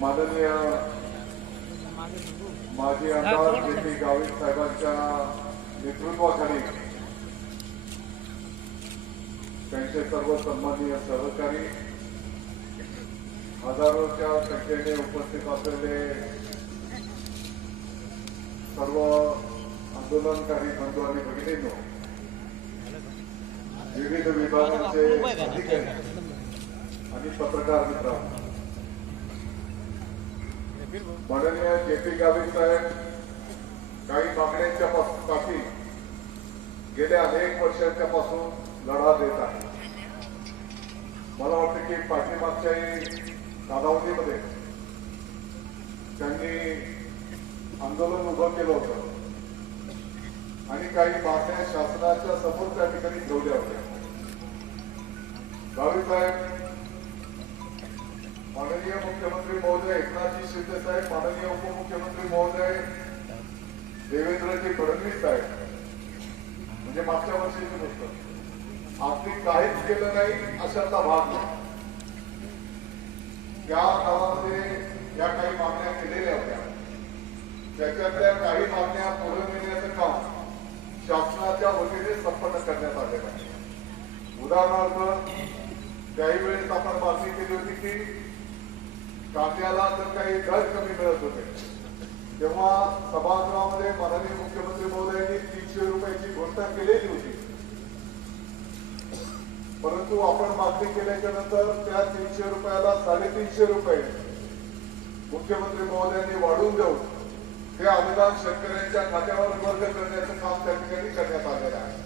माननीय माजी आमदार जे पी गावित साहेबांच्या नेतृत्वाखाली त्यांचे सर्व सन्माननीय सहकारी हजारोच्या संख्येने उपस्थित असलेले सर्व आंदोलनकारी बंधू आणि भगिनींनो विविध विभागांचे अधिकारी आणि पत्रकार मित्रांनो माननीय जे पी गावित साहेब काही मागण्यांच्या पाठी गेल्या अनेक वर्षांच्या पासून लढा देत आहे. मला वाटतं की पाठीमागच्याही कालावधीमध्ये त्यांनी आंदोलन उभं केलं होतं. आणि काही मागण्या शासनाच्या समोर त्या ठिकाणी ठेवल्या होत्या. गावित साहेब माननीय मुख्यमंत्री महोदय एकनाथजी शिंदे साहेब माननीय उपमुख्यमंत्री महोदय देवेंद्रजी फडणवीस साहेब म्हणजे मागच्या वर्षीची गोष्ट आपली काहीच केलं नाही अशाचा भाग नाही. त्या काळामध्ये या काही मागण्या केलेल्या होत्या. त्याच्यातल्या काही मागण्या पुढे नेण्याचं काम शासनाच्या वतीने संपन्न करण्यात आलेलं आहे उदाहरणार्थ त्याही वेळेस आपण मागणी केली होती की कांद्याला जर काही दर कमी मिळत होते. तेव्हा सभागृहामध्ये माननीय मुख्यमंत्री महोदयांनी तीनशे रुपयाची घोषणा केलेली होती. परंतु आपण मागणी केल्याच्यानंतर त्या तीनशे रुपयाला साडेतीनशे रुपये मुख्यमंत्री महोदयांनी वाढवून देऊन ते अनुदान शेतकऱ्यांच्या खात्यावर वर्ग करण्याचं काम त्या ठिकाणी करण्यात आलेलं आहे.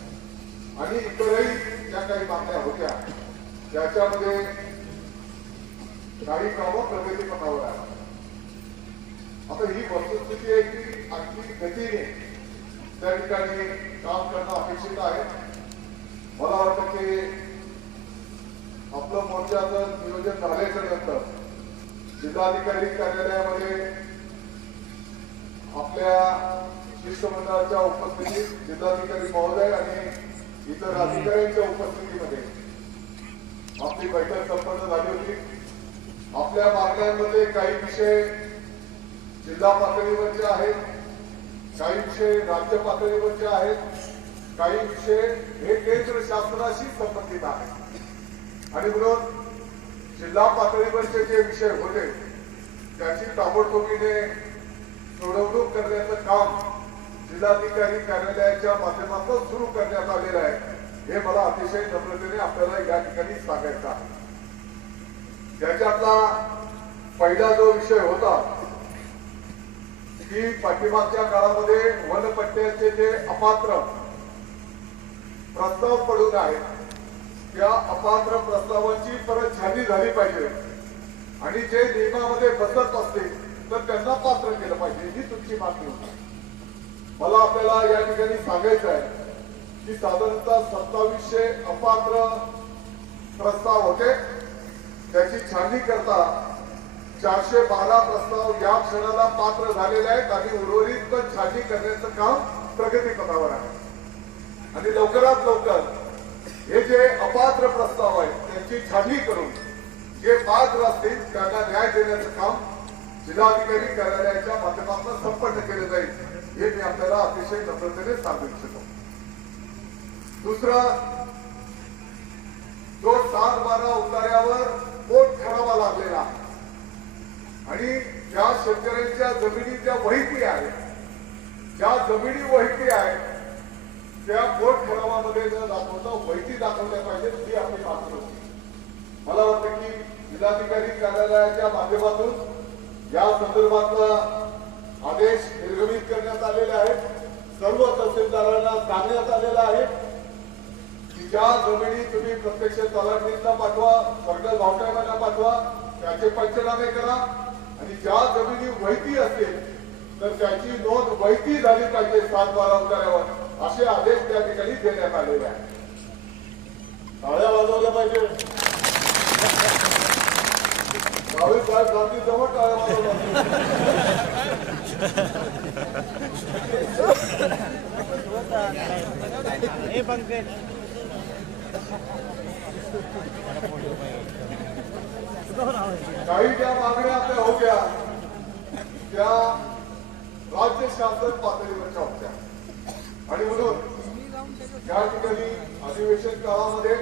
आणि इतरही ज्या काही बातम्या होत्या त्याच्यामध्ये काही कामं प्रगतीपथावर आहे आता ही वस्तुस्थिती आहे की आणखी गतीने त्या ठिकाणी काम करणं अपेक्षित आहे. मला वाटतं की आपलं मोर्चाचं नियोजन झाल्याच्यानंतर जिल्हाधिकारी कार्यालयामध्ये आपल्या शिष्टमंडळाच्या उपस्थितीत जिल्हाधिकारी महोदय आणि इतर अधिकाऱ्यांच्या उपस्थितीमध्ये आपली बैठक संपन्न झाली होती. आपल्या मागण्यांमध्ये काही विषय जिल्हा पातळीवरचे आहेत काही विषय राज्य पातळीवरचे आहेत काही विषय हे केंद्र शासनाशी संबंधित आहेत. आणि म्हणून जिल्हा पातळीवरचे जे विषय होते त्याची ताबडतोबीने सोडवणूक करण्याचं काम जिल्हाधिकारी कार्यालयाच्या माध्यमातून सुरू करण्यात आलेलं आहे. हे मला अतिशय नम्रतेने आपल्याला या ठिकाणी सांगायचं आहे. त्याच्यातला पहिला जो विषय होता की पाठीमागच्या काळामध्ये वनपट्ट्याचे जे अपात्र प्रस्ताव पडून आहेत त्या अपात्र प्रस्तावाची परत छानी झाली पाहिजे. आणि जे नियमामध्ये बसत असते तर त्यांना पात्र केलं पाहिजे ही तुमची मागणी होती. मला आपल्याला या ठिकाणी सांगायचं आहे की साधारणतः सत्तावीसशे अपात्र प्रस्ताव होते. त्याची छाननी करता चारशे बारा प्रस्ताव या क्षणाला पात्र झालेले आहेत आणि उर्वरित पण छाननी करण्याचं काम प्रगतीपथावर आहे. आणि लवकरात लवकर हे जे अपात्र प्रस्ताव आहेत त्यांची छाननी करून जे पात्र असतील त्यांना न्याय देण्याचं काम जिल्हाधिकारी कार्यालयाच्या माध्यमातून संपन्न केलं जाईल. हे मी आपल्याला अतिशय नम्रतेने सांगू इच्छितो. दुसरं जो सात बारा उतार्यावर पोट ठरावा लागलेला आहे. आणि ज्या शेतकऱ्यांच्या जमिनी ज्या वहिती आहेत ज्या जमिनी वहिती आहेत त्या पोट ठरावामध्ये न दाखवता वहिती दाखवल्या पाहिजेत ही आपली मागणी होती. मला वाटतं की जिल्हाधिकारी कार्यालयाच्या माध्यमातून या संदर्भातला आदेश निर्गमित करण्यात आलेले आहेत. सर्व तहसीलदारांना सांगण्यात आलेलं आहे की ज्या जमिनी तुम्ही प्रत्यक्ष तलाठींना पाठवा सर्कल भावसाहेबांना पाठवा त्याचे पंचनामे करा. आणि ज्या जमिनी वैती असेल तर त्याची नोंद वैती झाली पाहिजे सात बारा उतार्यावर असे आदेश त्या ठिकाणी देण्यात आलेले आहेत. टाळ्या वाजवल्या पाहिजे बावीस साहेब गांधी जवळ टाळ्या वाजवल्या पाहिजे. हे पंकज काही ज्या मागण्या आपल्या होत्या. त्या राज्य शासन पातळीवरच्या होत्या. आणि म्हणून या ठिकाणी अधिवेशन काळामध्ये